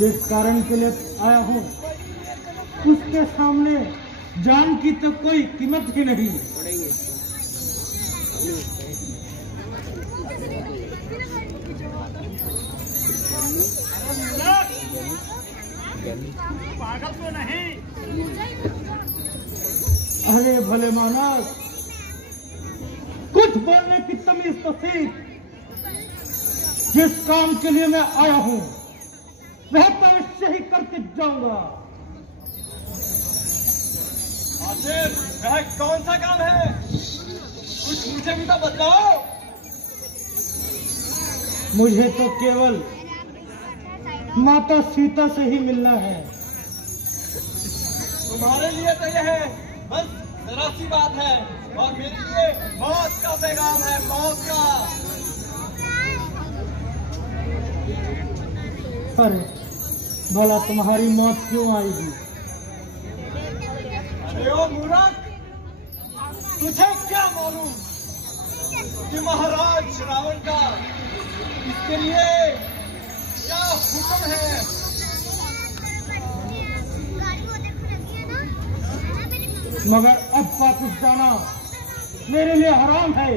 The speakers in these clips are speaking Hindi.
जिस कारण के लिए आया हूँ उसके सामने जान की तो कोई कीमत ही नहीं। पागल तो नहीं? अरे भले मानस, कुछ बोलने की तमीज तो सीख। जिस काम के लिए मैं आया हूँ वह तो अवश्य ही करके जाऊंगा। आखिर वह कौन सा काम है? कुछ मुझे भी तो बताओ। मुझे तो केवल माता सीता से ही मिलना है। तुम्हारे लिए तो यह है बस जरा सी बात है, और मेरे लिए मौत का पैगाम है, मौत का। अरे भला तुम्हारी मौत क्यों आएगी? अरे ओ मूर्ख, तुझे क्या मालूम कि महाराज रावण का इसके लिए क्या हुक्म है? मगर अब वापस जाना मेरे लिए हराम है।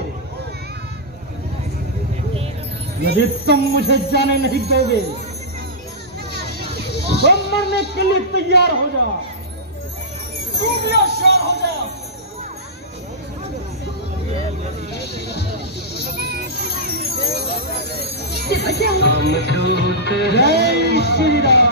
यदि तुम मुझे जाने नहीं दोगे तो मरने के लिए तैयार हो जा। तू भी होशियार हो जा। जय श्री राम।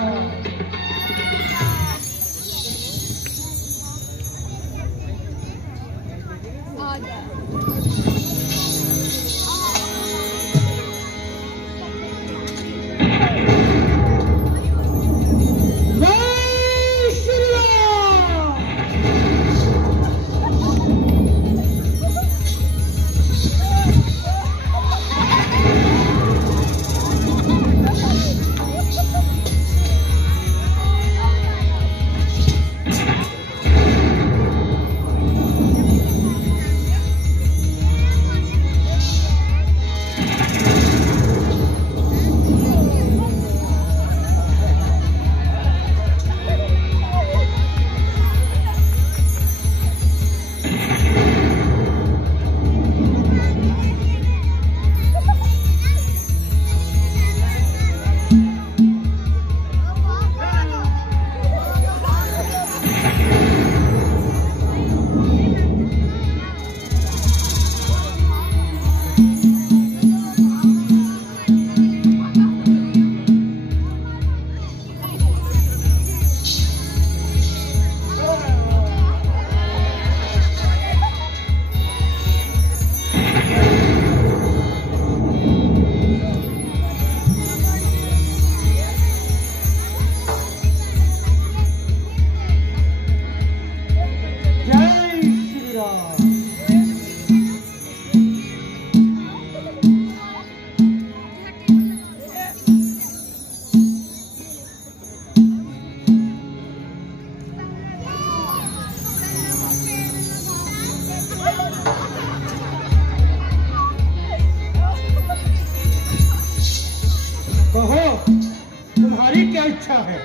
तुम्हारी क्या इच्छा है?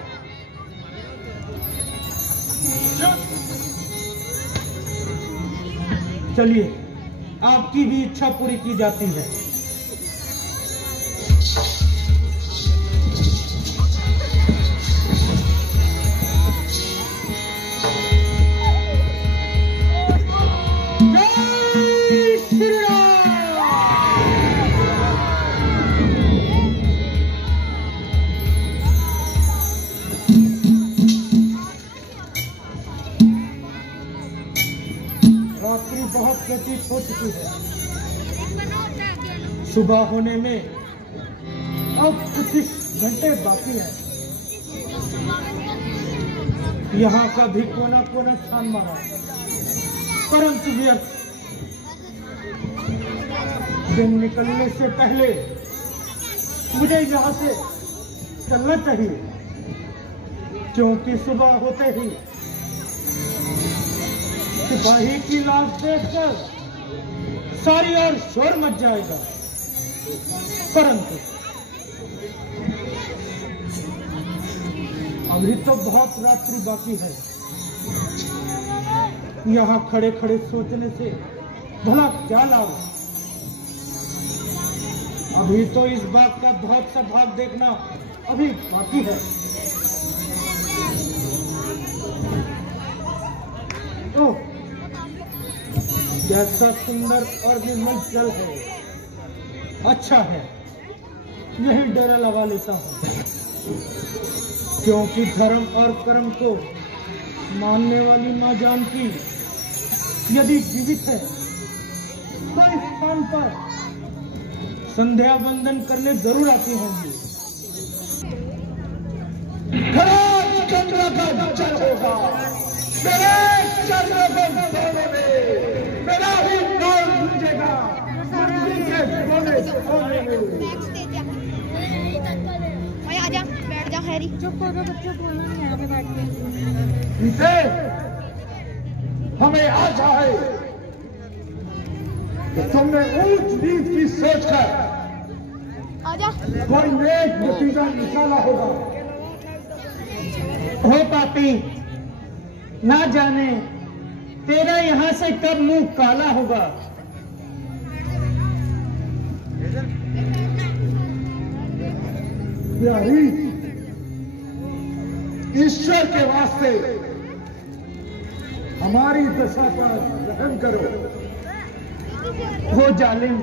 चलिए, आपकी भी इच्छा पूरी की जाती है। रात्रि बहुत व्यतीत हो चुकी है, सुबह होने में अब कुछ घंटे बाकी है। यहाँ का भी कोना कोना छान मारा, परंतु व्यर्थ। दिन निकलने से पहले मुझे यहाँ से चलना चाहिए, क्योंकि सुबह होते ही सिपाही की लाश देखकर सारी ओर शोर मच अभी तो बहुत रात्रि बाकी है। यहाँ खड़े खड़े सोचने से भला क्या लाभ। अभी तो इस बात का बहुत सा भाग देखना अभी बाकी है। ओह, कैसा सुंदर और निर्मल जल है। अच्छा है, यही डेरा लगा लेता हूँ, क्योंकि धर्म और कर्म को मानने वाली माँ जानकी यदि जीवित है तो इस स्थान पर संध्या वंदन करने जरूर आती होंगी। चंद्र का जल होगा, मेरे चंद्र में मेरा ही नाम गूंजेगा। आजा, बैठ जा हैरी। चुप करो बच्चों, बोलो नहीं यहाँ पे बैठ के। हमें आशा है कि तुमने ऊंच नीच की सोचकर आजा। कोई नेक नतीजा निकाला होगा। हो पापी, ना जाने तेरा यहाँ से कब मुंह काला होगा। यारी, ईश्वर के वास्ते हमारी दशा पर रहम करो। हो जालिम,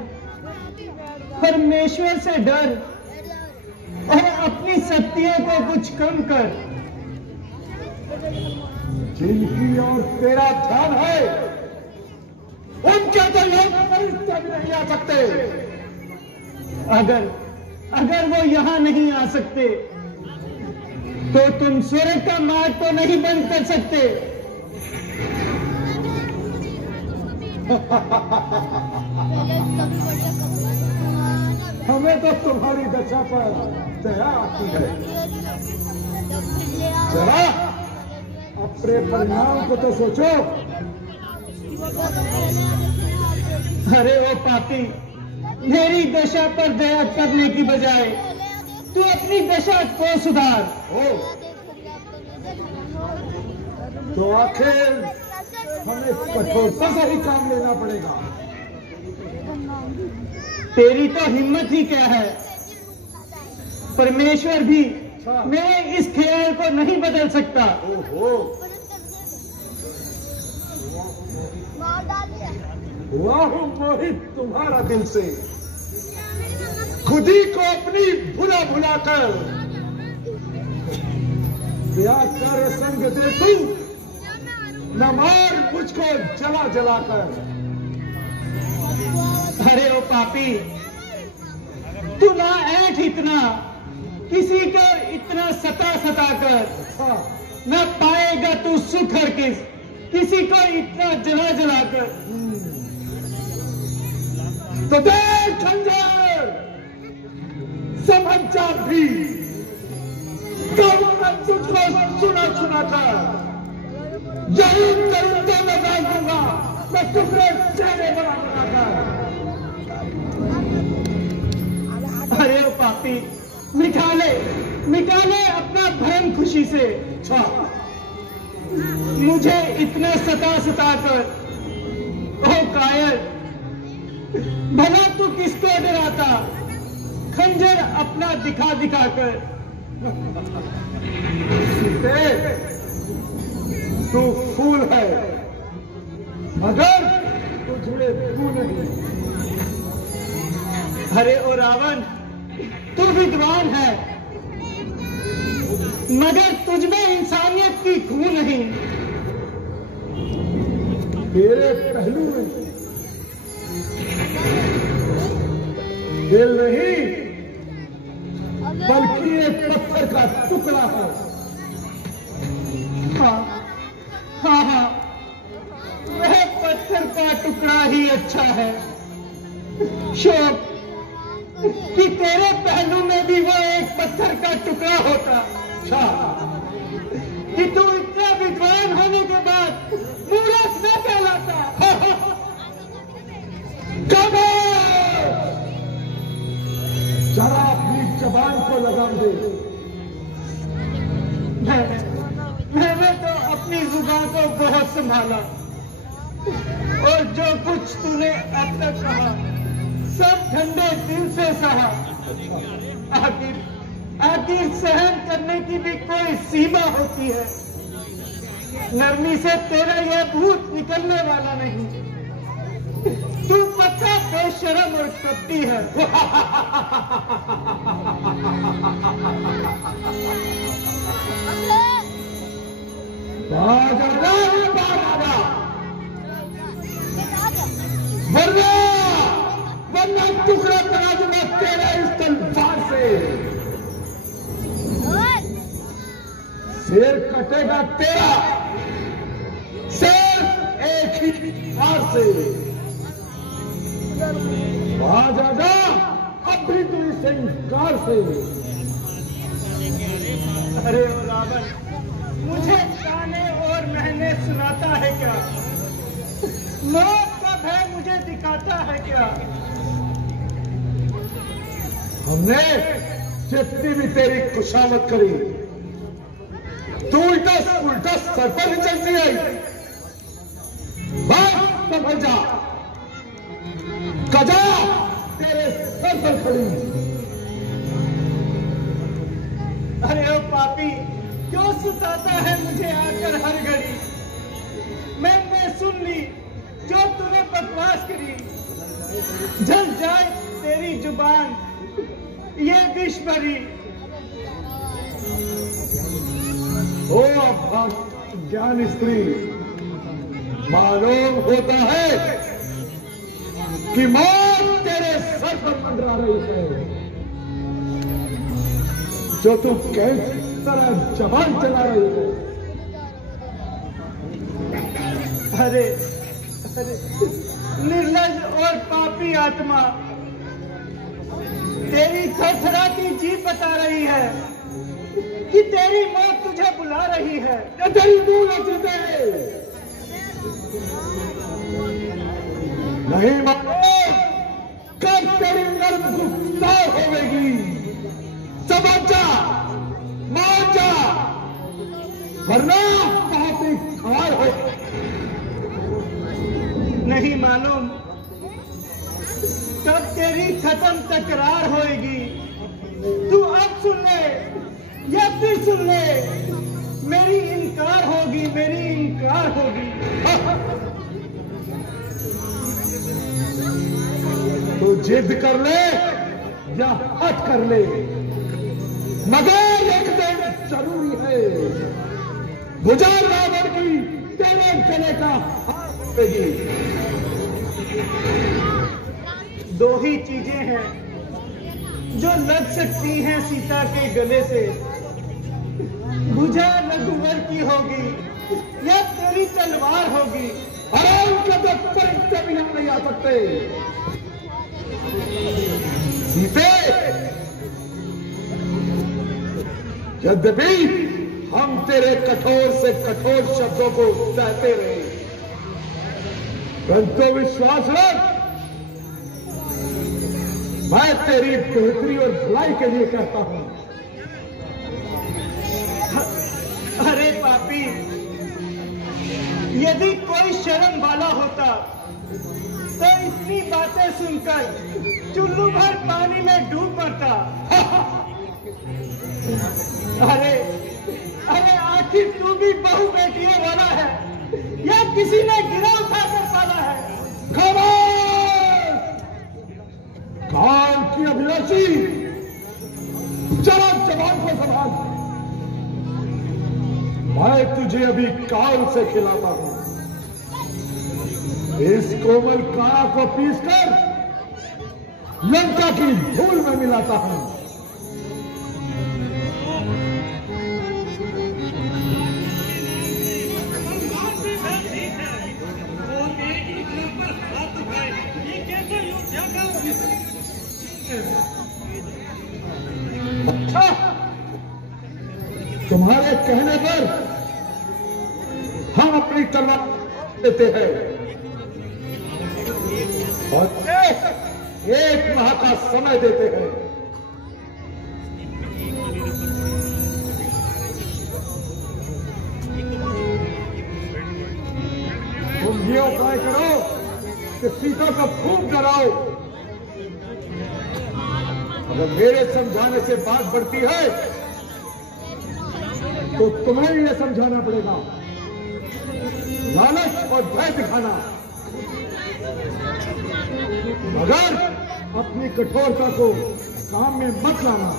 परमेश्वर से डर और अपनी शक्तियों को कुछ कम कर। जिनकी और तेरा ध्यान है उनके तो योग परिस्थिति भी नहीं आ सकते। अगर वो यहां नहीं आ सकते तो तुम सूर्य का मार्ग तो नहीं बंद कर सकते। हमें तो तुम्हारी दशा पर दया आती है। जरा अपने परिणाम को तो सोचो। अरे वो पापी, मेरी दशा पर दया करने की बजाय तू अपनी दशा को सुधार। तो आखिर हमें कठोरता से ही काम लेना पड़ेगा। तेरी तो हिम्मत ही क्या है। परमेश्वर भी मेरे इस ख्याल को नहीं बदल सकता। वाह मोहित, तुम्हारा दिल से खुद ही को अपनी भुला भुलाकर ब्याह कर संग दे तू, न मार मुझको जला जलाकर। अरे ओ पापी, तू ना ऐठ इतना, किसी को इतना सता सता कर न पाएगा तू सुख हर किसी को इतना जला जलाकर। तो देख खंजर समझ जा भी, कब मैं तुझको सुना सुना कर यही तरीके लगा दूंगा मैं तुझे चेहरे बना बनाकर। अरे ओ पापी, मिटा ले अपना भ्रम खुशी से। मुझे इतना सता कर ओ कायर, भला तू किसको डराता खंजर अपना दिखा कर। तू फूल है मगर तुझे तू नहीं। अरे ओ रावण, तू विद्वान है मगर तुझमें इंसानियत की खू नहीं। तेरे पहलू में दिल नहीं बल्कि एक पत्थर का टुकड़ा है। हाँ, वह पत्थर का टुकड़ा ही अच्छा है। शोक कि तेरे पहलू में भी वो एक पत्थर का टुकड़ा होता। कि तू इतना विद्वान होने के बाद मूर्ख न कहलाता। जरा अपनी जबान को लगाम दे। जुबान को बहुत संभाला और जो कुछ तूने अब तक कहा सब ठंडे दिल से सहा। आखिर सहन करने की भी कोई सीमा होती है। नरमी से तेरा यह भूत निकलने वाला नहीं। तू पक्का बेशरम और कपटी है। वरना टुकड़ा बना दूंगा तेरा इस तलवार से। शेर कटेगा तेरा सिर्फ एक ही बार से। आजा अब भी तू इस इंकार से। अरे ओ रावण, मुझे ताने और महने सुनाता है क्या? मौत का भय मुझे दिखाता है क्या? हमने जितनी भी तेरी खुशामद करी तू उल्टा सर पर ही चलती आई। बात समझ जा, गजा तेरे सर पर खड़ी। अरे ओ पापी, क्यों सताता है मुझे आकर हर घड़ी? मैंने सुन ली जो तूने बकवास करी। जल जाए तेरी जुबान ये विष भरी। ओ ज्ञान स्त्री, मालूम होता है कि मौत तेरे सर पर मंडरा रही है। जो तू कैसी तरह जबान चला रही है। अरे निर्लज और पापी आत्मा, तेरी थरथराती जीभ बता रही है कि तेरी मौत तुझे बुला रही है। तेरी दूर नहीं मानो कब तेरी नर्म गुफ्तार होगी। समझ जा, मान जा, वरना बहुत ही खार हो। नहीं मालूम कब तेरी खत्म तकरार होएगी। तू अब सुन ले या फिर सुन ले, मेरी इनकार होगी, मेरी इनकार होगी। तो जिद कर ले या हट कर ले, मगर एक दिन जरूरी है। बुझा रावण की तेरे गले का हाथ होगी। दो ही चीजें हैं जो लग सकती हैं सीता के गले से। बुझा रघुवर की होगी या तेरी तलवार होगी। आराम का दफ्तर से भी हम नहीं आ सकते। सीते, यद्यपि हम तेरे कठोर से कठोर शब्दों को सहते रहे, परंतु विश्वास रख, मैं तेरी बेहतरी और भलाई के लिए कहता हूं। अरे पापी, यदि कोई शर्म वाला होता तो इतनी बातें सुनकर चुल्लू भर पानी में डूब मरता। अरे आखिर तू भी बहु बेटियों वाला है या किसी ने गिरा उठाकर पाला है? काल की अभिलाषी, जरा जवान को संभाल। मैं तुझे अभी काल से खिलाता हूं। इस कोमल काया को पीसकर लंका की धूल में मिलाता हूं। अच्छा, तुम्हारे कहने पर हम अपनी तलवार देते हैं और एक माह का समय देते हैं। ये उपाय करो कि सीता को खूब डराओ। अगर मेरे समझाने से बात बढ़ती है तो तुम्हें ये समझाना पड़ेगा। लालच और भय दिखाना, मगर अपनी कठोरता को काम में मत लाना।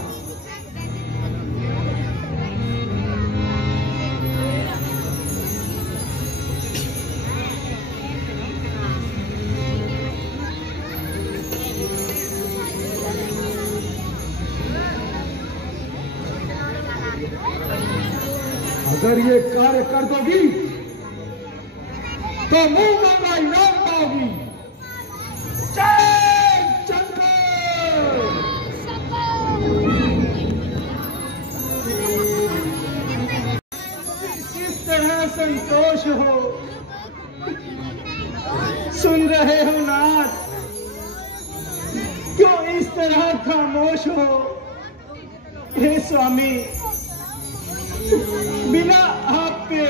अगर ये कार्य कर दोगी तो मुंह मांगा इनाम पाओगी। जय चंद्र। किस तरह संतोष हो, सुन रहे हो नाथ? क्यों इस तरह खामोश हो? हे स्वामी, बिना आपके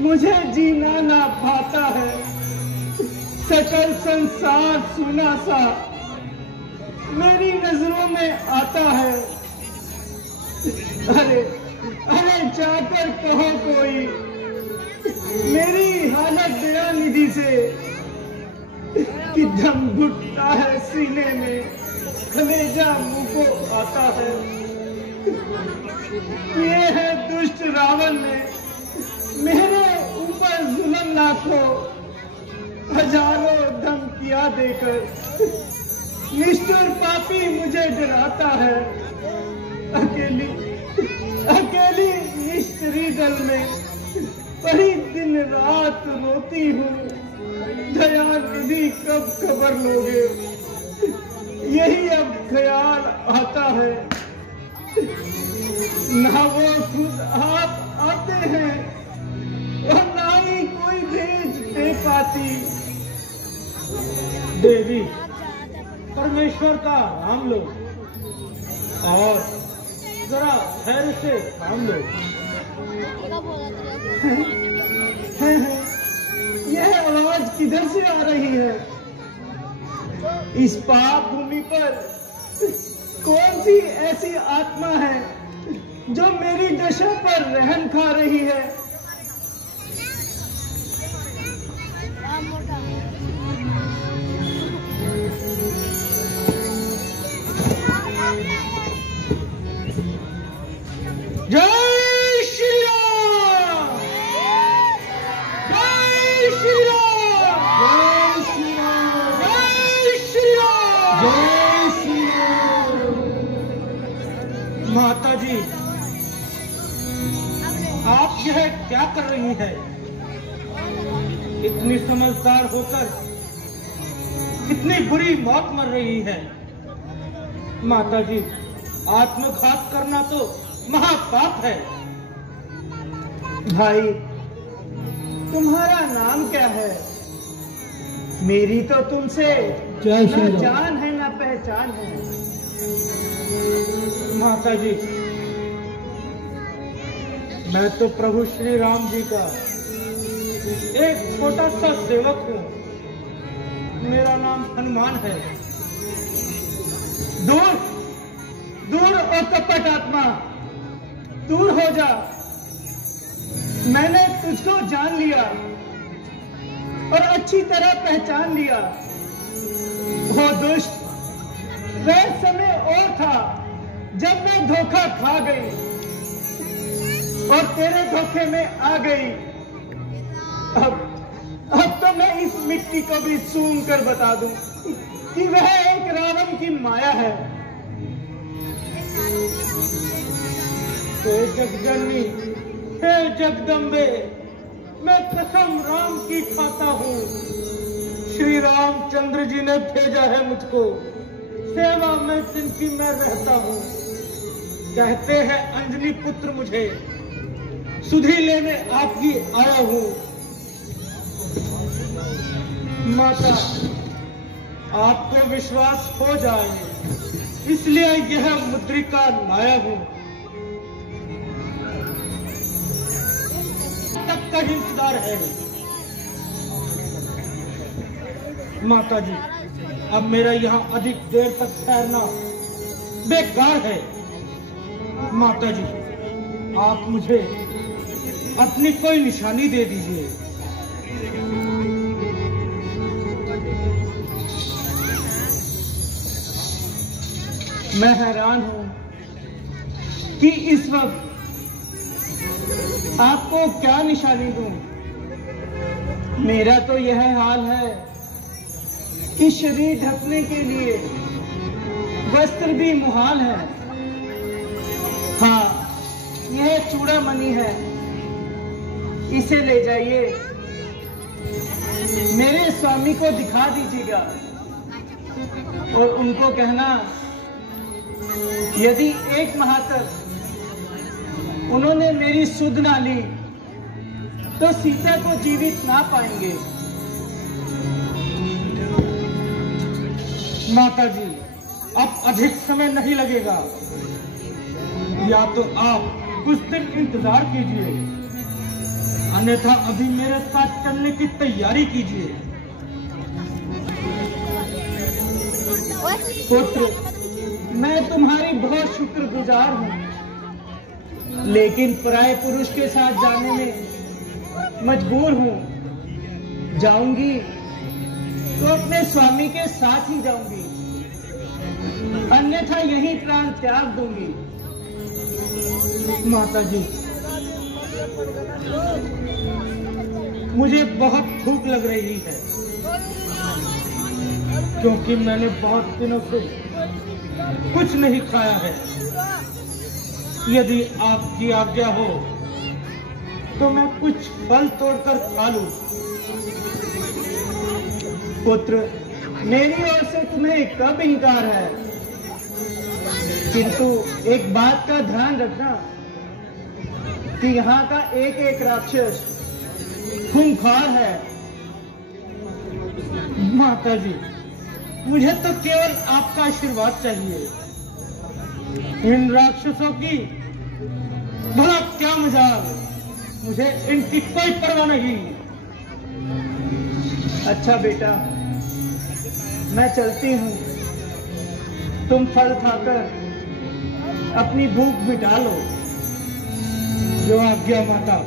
मुझे जीना ना पाता है। सकल संसार सुना सा मेरी नजरों में आता है। अरे अरे जाकर कहो कोई मेरी हालत दयानिधि से कि दम घुटता है सीने में, कलेजा मुंह को आता है। ये है दुष्ट रावण ने मेरे ऊपर जुल्म लाखों हजारों धमकियां देकर निष्ठुर पापी मुझे डराता है। अकेली अकेली निष्ठुरी दल में पड़ी दिन रात रोती हूँ। दयानिधि कब खबर लोगे, यही अब ख्याल आता है। ना वो खुद आप आते हैं और ना ही कोई भेज दे पाती। देवी, परमेश्वर का नाम लो और जरा धैर्य से काम लो। यह आवाज किधर से आ रही है? इस पाप भूमि पर कौन सी ऐसी आत्मा है जो मेरी दशा पर रहन खा रही है? जय श्री राम, जय श्री राम, जय श्री राम, जय श्री राम, जय श्री राम। माता जी, आप यह क्या कर रही है? इतनी समझदार होकर इतनी बुरी मौत मर रही है। माता जी, आत्मघात करना तो महापाप है। भाई, तुम्हारा नाम क्या है? मेरी तो तुमसे न जान है न पहचान है। माता जी, मैं तो प्रभु श्री राम जी का एक छोटा सा सेवक हूँ। मेरा नाम हनुमान है। दूर दूर ओ कपट आत्मा, दूर हो जा। मैंने तुझको जान लिया और अच्छी तरह पहचान लिया। वो दुष्ट वह समय और था जब मैं धोखा खा गई और तेरे धोखे में आ गई। अब तो मैं इस मिट्टी को भी सूंघ कर बता दूं कि वह एक रावण की माया है। हे जगजननी, हे जगदम्बे, मैं कसम राम की खाता हूँ। श्री रामचंद्र जी ने भेजा है मुझको, सेवा में जिनकी मैं रहता हूँ। कहते हैं अंजनी पुत्र मुझे, सुधि लेने आपकी आया हूँ। माता, आपको विश्वास हो जाए इसलिए यह मुद्रिका लाया हूँ। तक का इंतजार है। माता जी, अब मेरा यहाँ अधिक देर तक ठहरना बेकार है। माता जी, आप मुझे अपनी कोई निशानी दे दीजिए। मैं हैरान हूं कि इस वक्त आपको क्या निशानी दूं। मेरा तो यह हाल है कि शरीर ढकने के लिए वस्त्र भी मुहाल है। हाँ, यह चूड़ामणि है, इसे ले जाइए, मेरे स्वामी को दिखा दीजिएगा और उनको कहना, यदि 1 माह तक उन्होंने मेरी सुध ना ली तो सीता को जीवित ना पाएंगे। माता जी, अब अधिक समय नहीं लगेगा, या तो आप कुछ दिन इंतजार कीजिए, अन्यथा अभी मेरे साथ चलने की तैयारी कीजिए। पुत्र, मैं तुम्हारी बहुत शुक्रगुजार हूँ, लेकिन पराये पुरुष के साथ जाने में मजबूर हूँ। जाऊंगी तो अपने स्वामी के साथ ही जाऊंगी, अन्यथा यही प्राण त्याग दूंगी। माता जी, मुझे बहुत भूख लग रही है, क्योंकि मैंने बहुत दिनों से कुछ नहीं खाया है। यदि आपकी आज्ञा हो तो मैं कुछ फल तोड़कर खा लूं। पुत्र, मेरी ओर से तुम्हें कब इंकार है, किंतु एक बात का ध्यान रखना कि यहाँ का एक एक राक्षस खूंखार है। माता जी, मुझे तो केवल आपका आशीर्वाद चाहिए। इन राक्षसों की भला क्या मजाल, मुझे इनकी कोई परवाह नहीं। अच्छा बेटा, मैं चलती हूँ, तुम फल खाकर अपनी भूख मिटा लो। जो आज्ञा माता।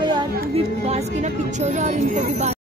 यार, तू भी बास की ना पीछे हो जा और इनको भी बात